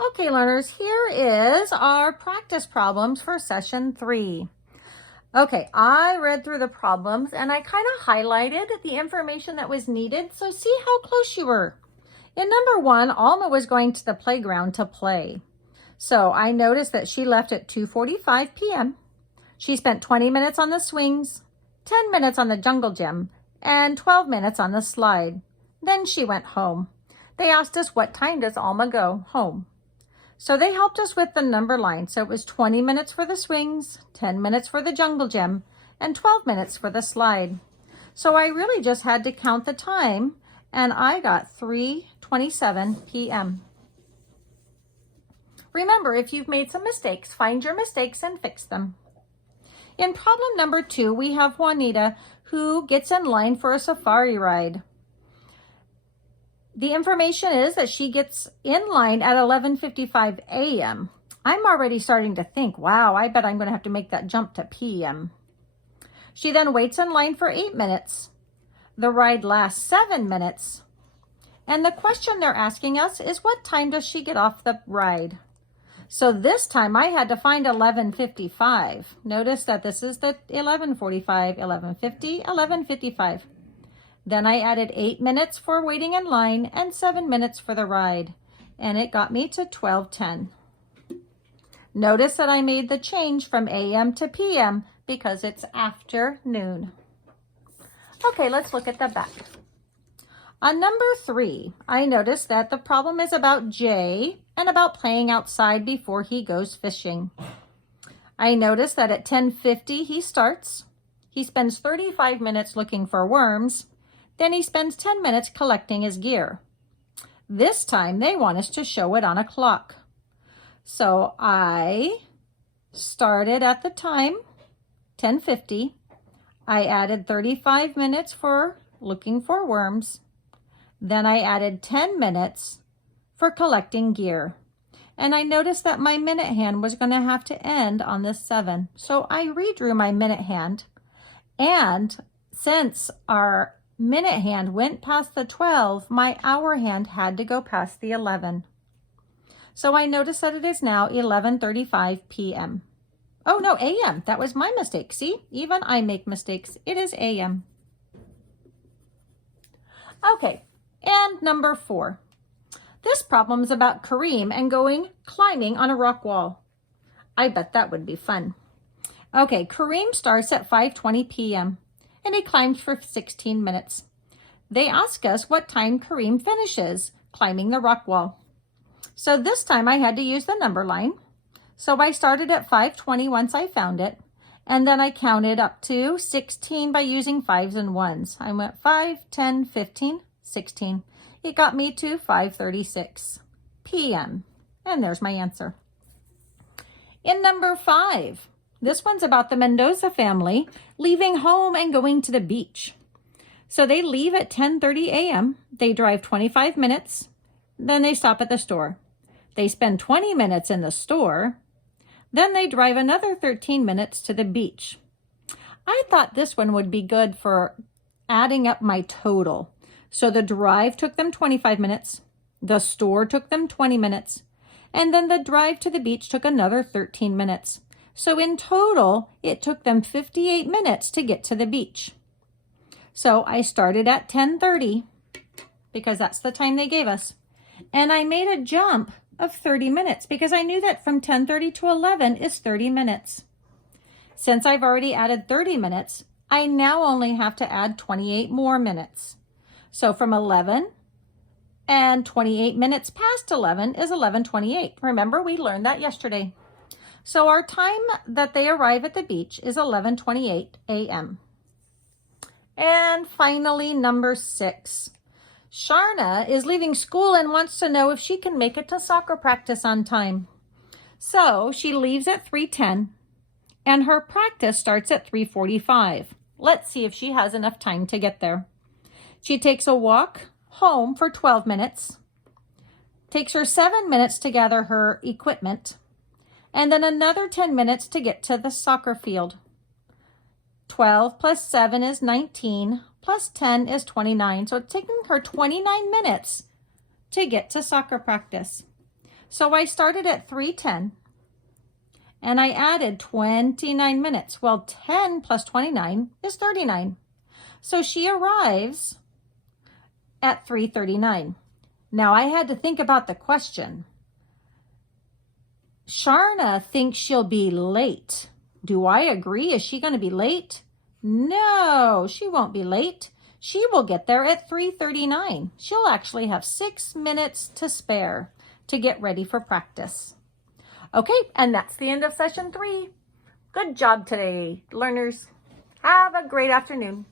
Okay, learners, here is our practice problems for session 3. Okay, I read through the problems and I kind of highlighted the information that was needed, so see how close you were. In number 1, Alma was going to the playground to play. So I noticed that she left at 2:45 p.m. She spent 20 minutes on the swings, 10 minutes on the jungle gym, and 12 minutes on the slide. Then she went home. They asked us, what time does Alma go home? So they helped us with the number line. So it was 20 minutes for the swings, 10 minutes for the jungle gym, and 12 minutes for the slide. So I really just had to count the time, and I got 3:27 p.m. Remember, if you've made some mistakes, find your mistakes and fix them. In problem number 2, we have Juanita, who gets in line for a safari ride. The information is that she gets in line at 11:55 a.m. I'm already starting to think, wow, I bet I'm going to have to make that jump to p.m. She then waits in line for 8 minutes. The ride lasts 7 minutes. And the question they're asking us is, what time does she get off the ride? So this time I had to find 11:55. Notice that this is the 11:45, 11:50, 11:55. Then I added 8 minutes for waiting in line and 7 minutes for the ride, and it got me to 12:10. Notice that I made the change from AM to PM because it's afternoon. Okay, let's look at the back. On number 3, I noticed that the problem is about Jay and about playing outside before he goes fishing. I noticed that at 10:50 he starts. He spends 35 minutes looking for worms. Then he spends 10 minutes collecting his gear. This time they want us to show it on a clock. So I started at the time, 10:50. I added 35 minutes for looking for worms. Then I added 10 minutes for collecting gear. And I noticed that my minute hand was going to have to end on this 7. So I redrew my minute hand. And since our minute hand went past the 12, my hour hand had to go past the 11. So I noticed that it is now 11:35 p.m. Oh no, a.m. That was my mistake. See, even I make mistakes. It is a.m. Okay, and number 4. This problem is about Kareem and climbing on a rock wall. I bet that would be fun. Okay, Kareem starts at 5:20 p.m. and he climbs for 16 minutes. They ask us what time Kareem finishes climbing the rock wall. So this time I had to use the number line. So I started at 5:20 once I found it, and then I counted up to 16 by using 5s and 1s. I went 5, 10, 15, 16. It got me to 5:36 p.m. And there's my answer. In number 5, this one's about the Mendoza family leaving home and going to the beach. So they leave at 10:30 a.m. They drive 25 minutes. Then they stop at the store. They spend 20 minutes in the store. Then they drive another 13 minutes to the beach. I thought this one would be good for adding up my total. So the drive took them 25 minutes. The store took them 20 minutes. And then the drive to the beach took another 13 minutes. So in total, it took them 58 minutes to get to the beach. So I started at 10:30 because that's the time they gave us. And I made a jump of 30 minutes because I knew that from 10:30 to 11 is 30 minutes. Since I've already added 30 minutes, I now only have to add 28 more minutes. So from 11 and 28 minutes past 11 is 11:28. Remember, we learned that yesterday. So our time that they arrive at the beach is 11:28 a.m. And finally, number 6. Sharna is leaving school and wants to know if she can make it to soccer practice on time. So she leaves at 3:10 and her practice starts at 3:45. Let's see if she has enough time to get there. She takes a walk home for 12 minutes, takes her 7 minutes to gather her equipment, and then another 10 minutes to get to the soccer field. 12 plus 7 is 19, plus 10 is 29. So it's taking her 29 minutes to get to soccer practice. So I started at 3:10 and I added 29 minutes. Well, 10 plus 29 is 39. So she arrives at 3:39. Now I had to think about the question. Sharna thinks she'll be late. Do I agree? Is she going to be late? No, she won't be late. She will get there at 3:39. She'll actually have 6 minutes to spare to get ready for practice. Okay, and that's the end of session 3. Good job today, learners. Have a great afternoon.